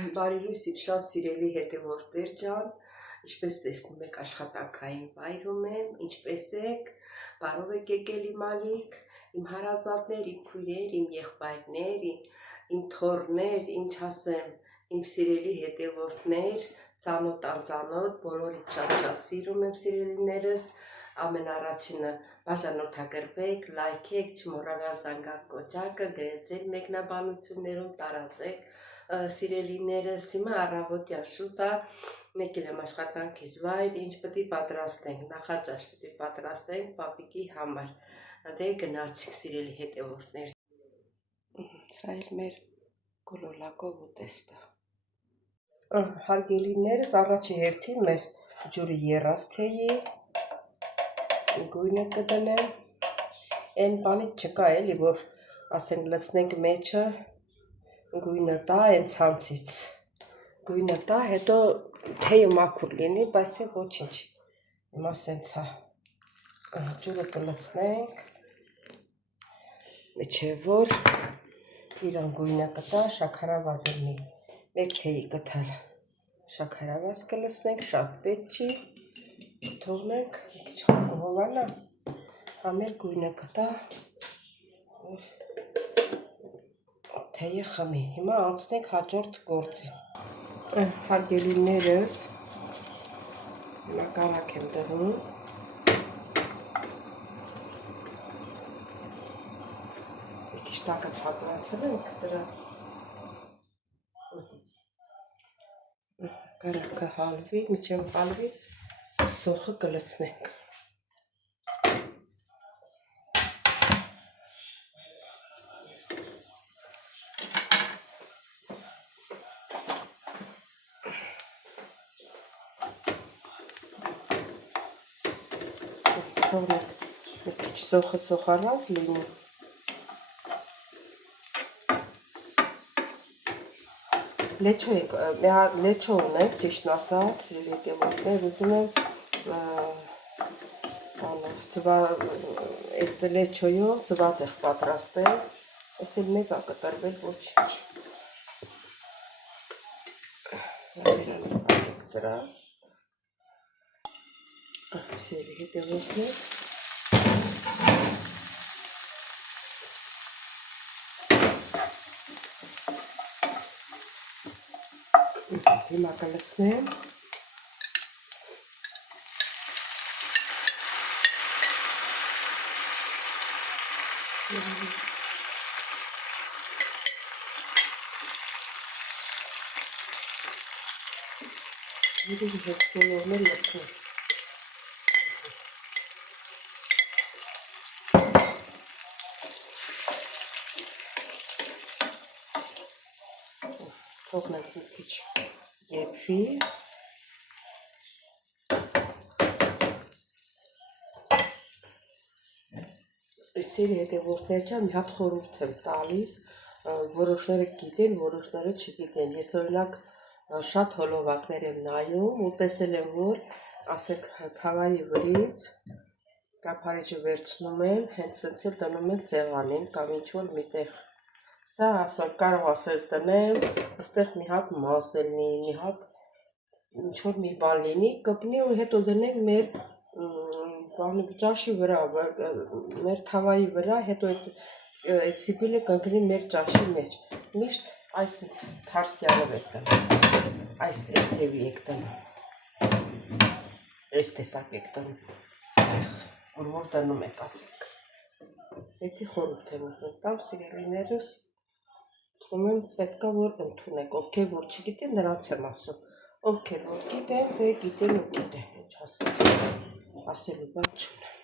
Բարի լույս իմ շատ սիրելի հետևորդներ ջան, ինչպես տեսնում եք աշխատանքային վայրում եմ, ինչպես եք, բարով եք եկել իմ ալիք, իմ հարազատներ, իմ քույրեր, իմ եղբայրներ, իմ թոռներ, ինչ ասեմ, իմ սիրելի հետևորդներ, ծանոթ անծանոթ, բոլորից շատ սիրում եմ սիրելիներս, ամենառաջինը բաժանորդագրվեք, լայքեք, չմոռանալ զանգակ կոճակը, գրեցեք մեկնաբանություններում, տարածեք սիրելիներս, հիմա առավոտյան շուտ է, եկել եմ աշխատանքից վայր, ինչ պետք է պատրաստենք, նախաճաշ պետք է պատրաստենք պապիկի համար, դե գնացինք սիրելի հետևորդներ, սա էլ մեր գոլոլակով ուտեստը, հարգելիներս, առաջի հերթին մեր ջուրի եռած թեյի գույնը կդնեմ, այն բանից չկա էլի, որ ասենք լցնենք մեջը, գույնը տա այն ցանցից, գույնը տա, հետո թեյը մաքուր լինի, բայց թե ոչինչ, հիմա սենց է, ջուրը կլցնենք, մեջև որ իրան գույնը կտա, շաքարավազը մեկ թեյի կտալ, շաքարավազ կլցնենք, շատ պետք չի, թողնենք, մի քիչ հանգողանա, համեր գույնը կտա, թեյը խմի, հիմա անցնենք հաջորդ գործին, հարգելիներս, հիմա կարակ եմ դնում, մի քիչ տակը ցածրացել ենք սրա, կարակը հալվի, միջև հալվի, սոխը կլցնենք, թողնենք մի քիչ սոխը սոխարված լինի, լեչո ունենք, ճիշտն ասած, ետևորդներ, ուզում եմ լեչոյով ձվածեղ պատրաստել, ես էլ մեծ ակտրվել ոչինչ, վերանպատեք սրա, սերի հետևորդներ, հիմա կլցնեմ, հետքոլորներ լցնեմ, թողնենք մի քիչ եփվի, սերի հետևորդներ ջան, մի հատ խորհուրդ եմ տալիս, որոշները գիտեն, որոշները չգիտեն, ես օրինակ շատ հոլովակներ եմ նայում ու տեսել եմ, որ ասեք թավայի վրից կափարիչը վերցնում եմ, հենց սենց էլ դնում են սեղանին կամ ինչ-որ միտեղ, սա ասեմ, կարող ասես դնեմ, աստեղ մի հատ մաս լինի, մի հատ ինչ-որ մի բան լինի, կպնի ու հետո դնենք մեր ճաշի վրա, մեր թավայի վրա, հետո այդ սիպիլը կընկնի մեր ճաշի մեջ, միշտ այսինց թարսյալով եք դնում, այս սևի եք դնում, այս տեսակ եք դնում, որ դնում եք ասենք, հետի խորհուրդ եմ ուզում տամ, սիրելիներս, թվում եմ պետքա որ ընդունեք, ովքեր որ չգիտեն, նրանց եմ ասում, ովքեր որ գիտեն, դե գիտեն ու գիտեն, ինչ ասեմ, ասելու բան չունեմ։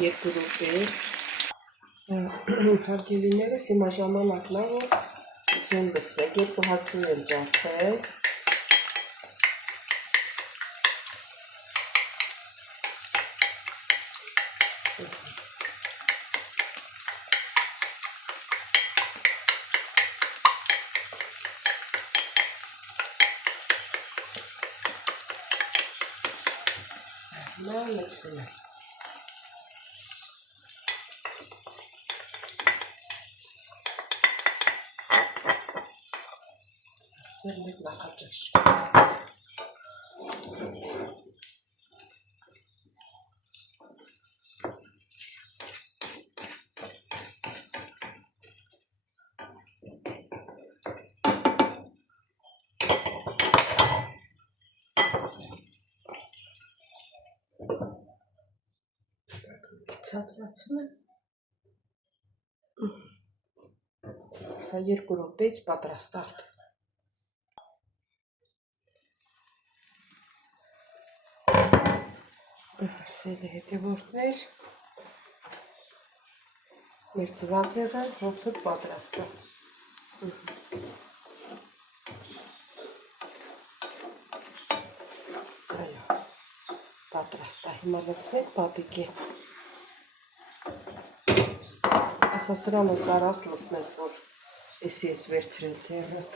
Երկու րոպե, հարգելիներս, հիմա ժամանակն է, որ ձուն գցնենք, երկու հատ ձուն եմ ջարդել, Հիմա լցնում եմ։ Սերմիկ նախաճաշ։ Ցածրացնում եմ։ Սա 2 րոպեից պատրաստ է։ Սիրելի հետևորդներ, մեր ծվածեղը ողջույն պատրաստ է։ Այո, պատրաստ է։ Հիմա լցնենք պապիկի։ Ասա սրանով կարաս լցնես, որ էսի ես վերցրել ձեռդ։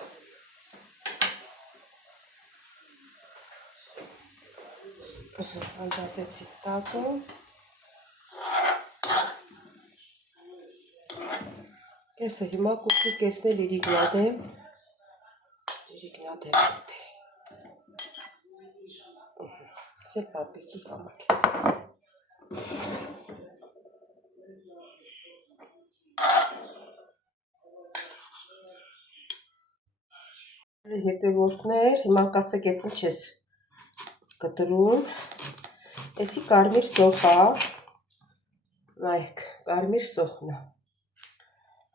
Անդատեցիք տակը։ Կեսը հիմա կուտի կեսնել իրիկնադեմ։ Սե պապիկի համար։ Հետևորդներ, հիմա կասեք եք ինչ ես կտրում։ Էսի կարմիր սոխ է, նայեք, կարմիր սոխն է։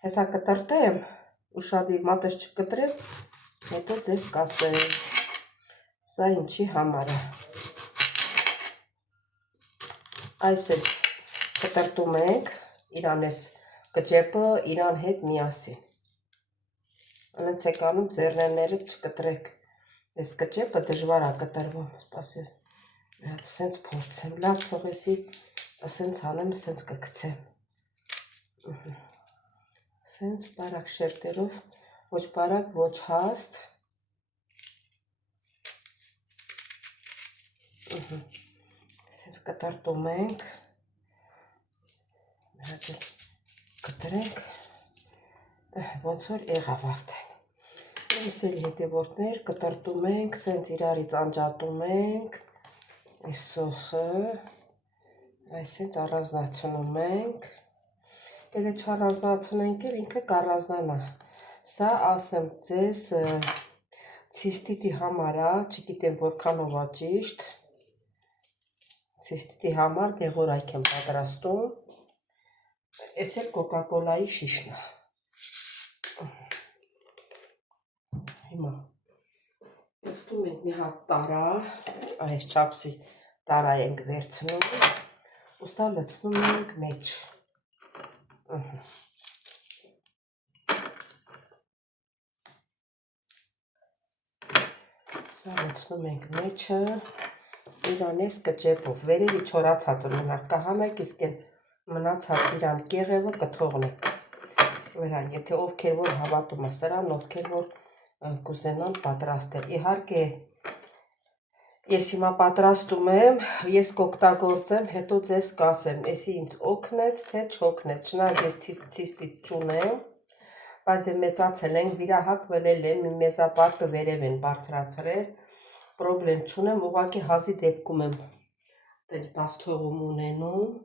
Հեսա կտրտեմ, ուշադիր մատես չկտրեմ, հետո ձեզ կասեմ, սա ինչի համար է։ Այս էլ կտրտում ենք, իրան ես կճեպը իրան հետ միասին։ Անենց եք անում ձեռներները չկտրեք, ես կճեպը դժվար է կտրվում, սպասես, սենց փորձեմ, լավ թողեսի, սենց անեմ, սենց կգցեմ։ Սենց բարակ շերտերով, ոչ բարակ, ոչ հաստ։ Սենց կտրտում ենք, կտրենք, ոնց որ եղավ արդեն։ Ես էլ հետևորդներ կտրտում ենք, սենց իրարից անջատում ենք, այս սոխը, այս սենց առանձնացնում ենք, Եթե չառանձնացնենք էլ ինքը կառանձնանա։ Սա ասեմ ձեզ ցիստիտի համար է, չգիտեմ որքանով է ճիշտ։ Ցիստիտի համար դեղորայք եմ պատրաստում։ Էս էլ կոկա-կոլայի շիշն է։ Հիմա նստում ենք մի հատ տարա, այս չափսի տարա ենք վերցնում, ու սա լցնում ենք մեջ։ Սա լցնում ենք մեջը, իրան ես կճեպով, վերևի չորացածը մնակ կհանեք, իսկ են մնացած իրան կեղևը կթողնեք վրան, եթե ովքեր որ հավատում է սրան, ովքեր որ կուզենան պատրաստել։ Իհարկե, ես հիմա պատրաստում եմ, ես կօգտագործեմ, հետո ձեզ կասեմ, էսի ինձ օգնեց, թե չօգնեց, չնայած ես ցիստիտ չունեմ, բայց մեծացել ենք, վիրահատվել եմ, մեզապարկը վերև են բարձրացրել, պրոբլեմ չունեմ, ուղղակի հազի դեպքում եմ տենց բաց թողում ունենում։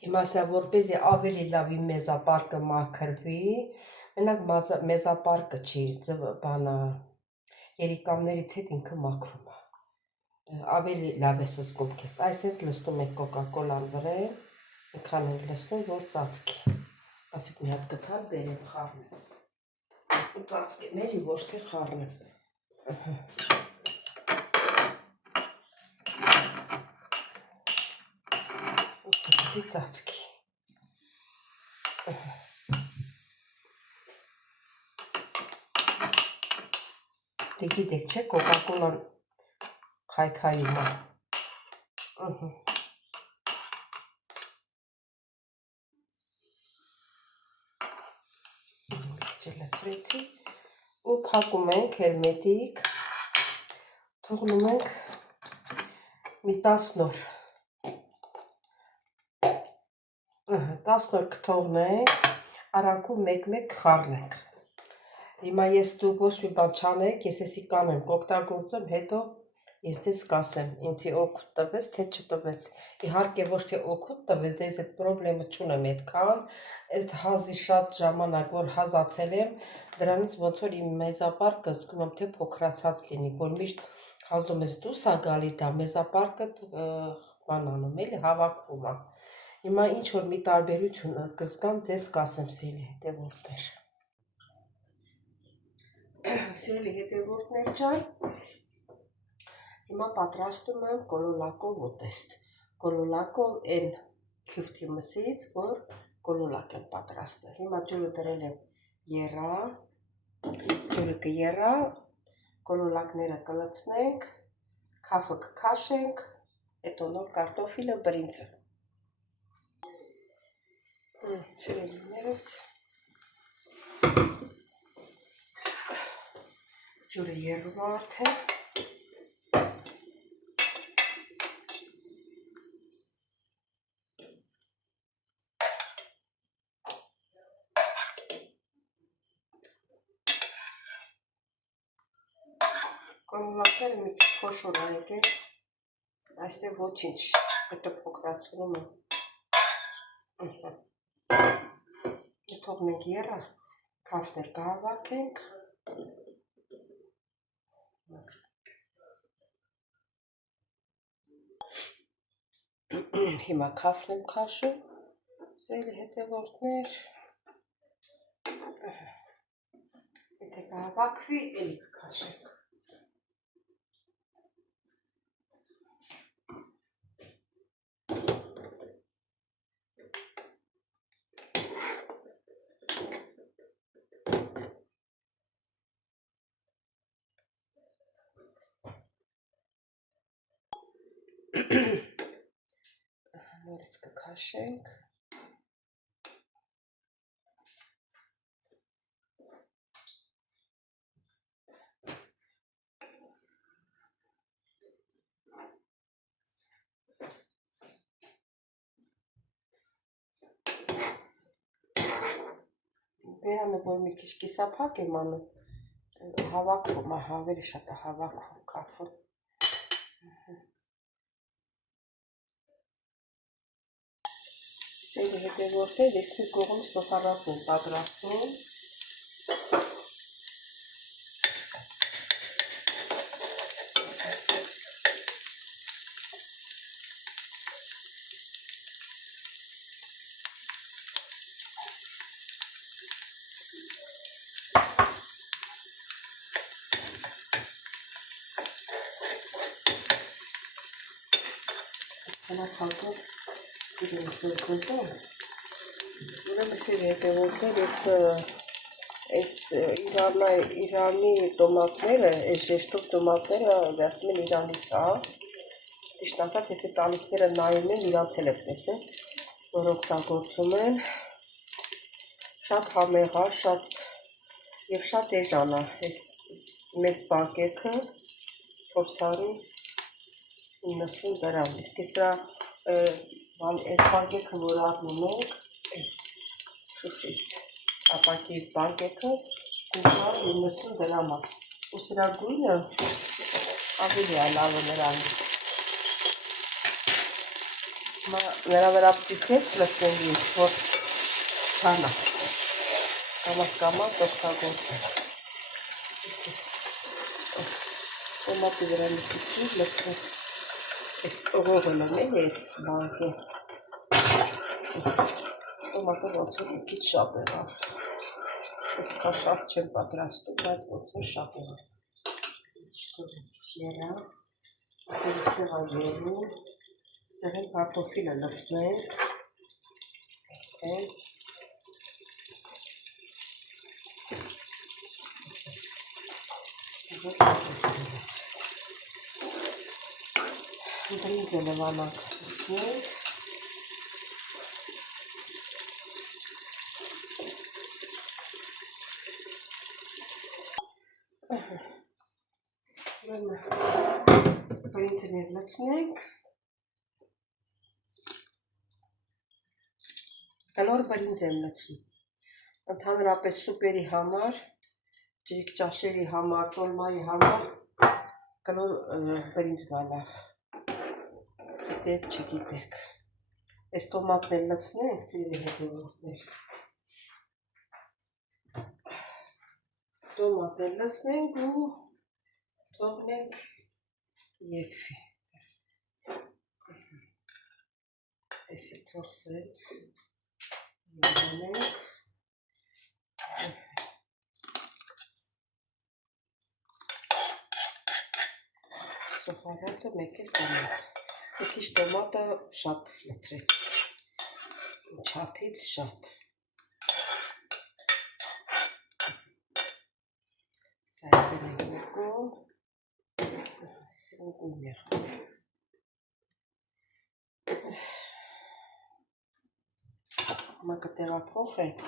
Հիմա սա որպեսզի ավելի լավ իմ մեզապարկը մաքրվի, մենակ մեզապարկը չի, բանա երիկամներից հետ ինքը մաքրում է, ավելի լավ է զգում քեզ, այս հետ լցնում եք կոկա-կոլան վրան, ինքան են լցնում, որ ծածկի, ասիկ մի հատ գտար բերեմ խառնեմ, ծածկեմ էլի, ոչ թե խառնեմ, ծածկի, գիտեք չէ, կոկա-կոլան քայքայում է, լցրեցի ու փակում ենք հերմետիկ, թողնում ենք մի 10 նոր 10 նոր կթողնենք, արանքում մեկ-մեկ խառնենք։ Հիմա ես դուք ոչ մի բան չանեք, ես էսի կանեմ, կօգտագործեմ, հետո ես դες կասեմ, ինձի օգուտ տվեց, թե չտվեց։ Իհարկե ոչ թե օգուտ տվեց, դες այդ պրոբլեմը չունեմ այդքան, այդ հազի շատ ժամանակ, որ հազացել եմ, դրանից ոնց որ իմ մեզապարկը զգում եմ, թե փոքրացած լինի, որ միշտ հազում ես դուրս ա գալի, դա մեզապարկը բան անում, էլի հավաքվում է։ Հիմա ինչ որ մի տարբերություն կզգամ, ձեզ կասեմ, սիրելի հետևորդներ։ Սիրելի հետևորդներ ջան, հիմա պատրաստում եմ կոլոլակով ուտեստ։ Կոլոլակով այն քյուֆթի մսից, որ կոլոլակ եմ պատրաստել։ Հիմա ջուրը դրել եմ եռա, ջուրը կեռա, կոլոլակները կլցնենք, քաֆը կքաշենք, հետո նոր կարտոֆիլը, բրինձը։ Սիրելիներս, ջուրը եռում է արդեն։ Կոլոլակները մի քիչ խոշոր է եկել, այստեղ ոչինչ, հետո փոքրացնում եմ։ Թողնենք եռա, քաֆներ կհավաքենք։ Հիմա քաֆն եմ քաշում, սիրելի հետևորդներ։ Եթե կհավաքվի, էլի կքաշենք։ Նորից կքաշենք։ Բերանը, որ մի քիչ կիսափակ եմ անում, հավաքվում է, ավելի շատ է հավաքվում քաֆը։ Սիրելի հետևորդներ, ես մի կողմ սոխարասն եմ պատրաստում։ Հնացածը իրեն սրկվեցան, ուրեմն սիրելի հետևորդներ, ես Իրանի տոմատները, այս ժեշտով տոմատները վերցնում եմ Իրանից, ճիշտ ասած, ես այդ տանիքները նայում եմ, իրանց էլ եմ տեսել, որ օգտագործում են, շատ համեղ է, և շատ էժան է, այս մեծ բակեքը 490 դրամ, իսկ սրա այս բանկեքը, որ առնում ենք, այս շուշից, ապակից բանկեքը 590 դրամ է, ու սրա գույնը ավելի է լավը նրանից։ Նրա վրա պիտի լցնենք, որ չանա, կամաց օգտագործենք։ Տոմատի վրա մի քիչ լցնենք, այս օղողը լնենք, այս բանկը, տոմատը ոնց որ մի քիչ շատ եղավ, ես կա շատ չեմ պատրաստում, բայց ոնց որ շատ եղավ, եղա, ասել իստեղ ա եղում, ստեղ են կարտոֆիլը լցնենք, բրինձը լվանանք լցնենք, բրինձը Այսինքն լցնենք։ Կլոր բրինձ եմ լցնում։ Ընդհանրապես սուպերի համար, ջրիկ ճաշերի համար, տոլմայի համար կլոր բրինձն է լավ։ Գիտեք, չգիտեք։ Այս տոմատն լցնենք, սիրելի հետևորդներ։ Տոմատն լցնենք ու թողնենք երկվի։ Այսի թող սենց յանենք։ Սոխարածը մեկ էլ տոմատ։ Մի քիչ տոմատը շատ լցրեց։ Չափից շատ։ Սա դնենք մի կողմ։ Սրունգ ուներ։ Հիմա կտեղափոխենք։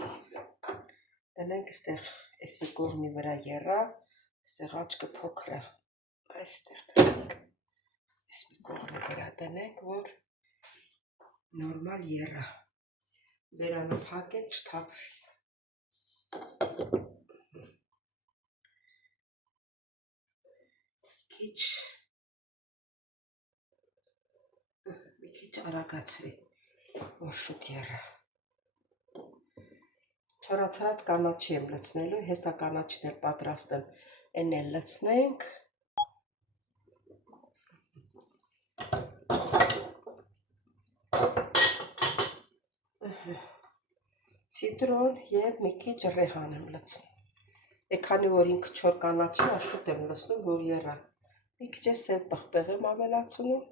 Դնենք ստեղ այս մի կողմի վրա եռա, ստեղ աչքը փոքր է։ Այստեղ դնենք։ Այս մի կողմի վրա դնենք, որ նորմալ եռա։ Բերանը փակենք, չթափվի։ Մի քիչ արագացրի, որ շուտ եռա։ Չորացած կանաչի եմ լցնելու, հեսա կանաչին էլ պատրաստ եմ, են էլ լցնենք։ Ցիտրոն եւ մի քիչ ռեհան եմ լցնում։ Քանի որ ինքը չոր կանաչի է, շուտ եմ լցնում, որ եռա։ Մի քիչ սև պղպեղ եմ ավելացնում։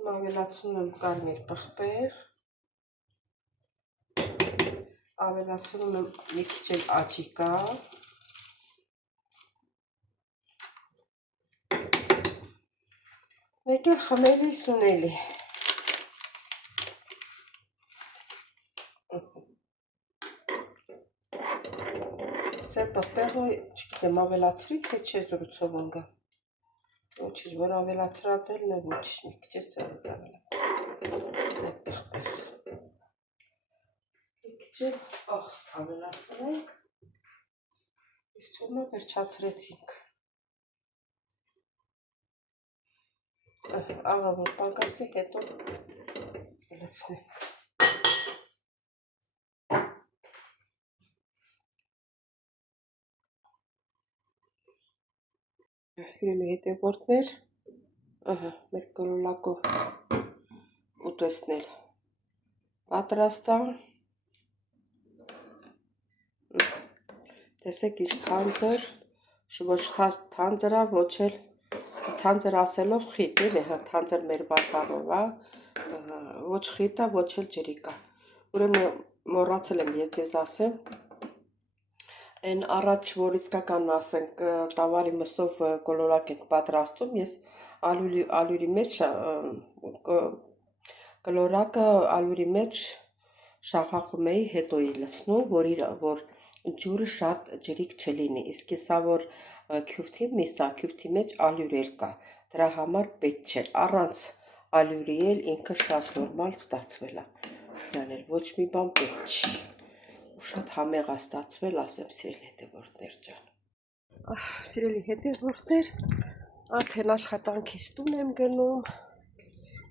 Հիմա ավելացնում եմ կարմիր պղպեղ։ Ավելացնում եմ մի քիչ էլ աջիկա։ Մեկ էլ խմելի սունելի։ Սև պղպեղը, չգիտեմ, ավելացրի, թե չէ զրուցով ընկա։ Ոչինչ, որ ավելացրած էլ է, ոչինչ, մի քիչ սև ավելացրի։ Սև պղպեղ։ Մի քիչ աղ ավելացնենք։ Իսկ թվում է վերջացրեցինք։ Աղը որ պակասի, հետո լցնենք։ Սիրելի հետևորդներ, մեր կլոլակով ուտեստնել պատրաստ է։ Տեսեք ինչ թանձր, ոչ թանձր է, ոչ էլ թանձր ասելով խիտ, էլի, թանձր մեր բառով է, ոչ խիտ է, ոչ էլ ջրիկ է։ Ուրեմն մոռացել եմ ես ձեզ ասեմ, այն առաջ, որ իսկական ասենք տավարի մսով կոլորակ ենք պատրաստում, ես ալյուրի մեջ կլորակը ալյուրի մեջ շաղախում էի, հետո էի լցնում, որ ջուրը շատ ջրիկ չլինի, իսկ եսա որ քյուրթի միսա, քյուրթի մեջ ալյուր էլ կա, դրա համար պետք չէր, առանց ալյուրի էլ ինքը շատ նորմալ ստացվել է, դրան էլ ոչ մի բան պետք չի, ու շատ համեղ է ստացվել, ասեմ սիրելի հետևորդներ ջան։ Սիրելի հետևորդներ, արդեն աշխատանքից տուն եմ գնում,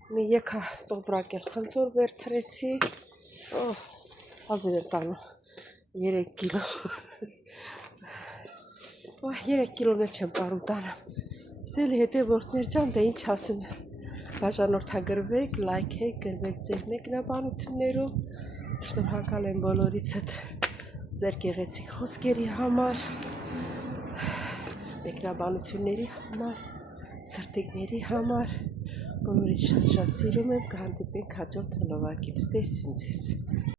մի եկա տոբրակ էլ խնձոր վերցրեցի, հազիվ եմ տանում 3 կիլո, 3 կիլոն էլ չեմ կարում տանեմ, սիրելի հետևորդներ ջան, դե ինչ ասեմ, բաժանորդագրվեք, լայքեք, գրվեք ձեր մեկնաբանություններով, շնորհակալ եմ բոլորիցդ ձեր գեղեցիկ խոսքերի համար, մեկնաբանությունների համար, սրտիկների համար, բոլորից շատ-շատ սիրում եմ, կհանդիպենք հաջորդ հոլովակին, ստեսություն ձեզ։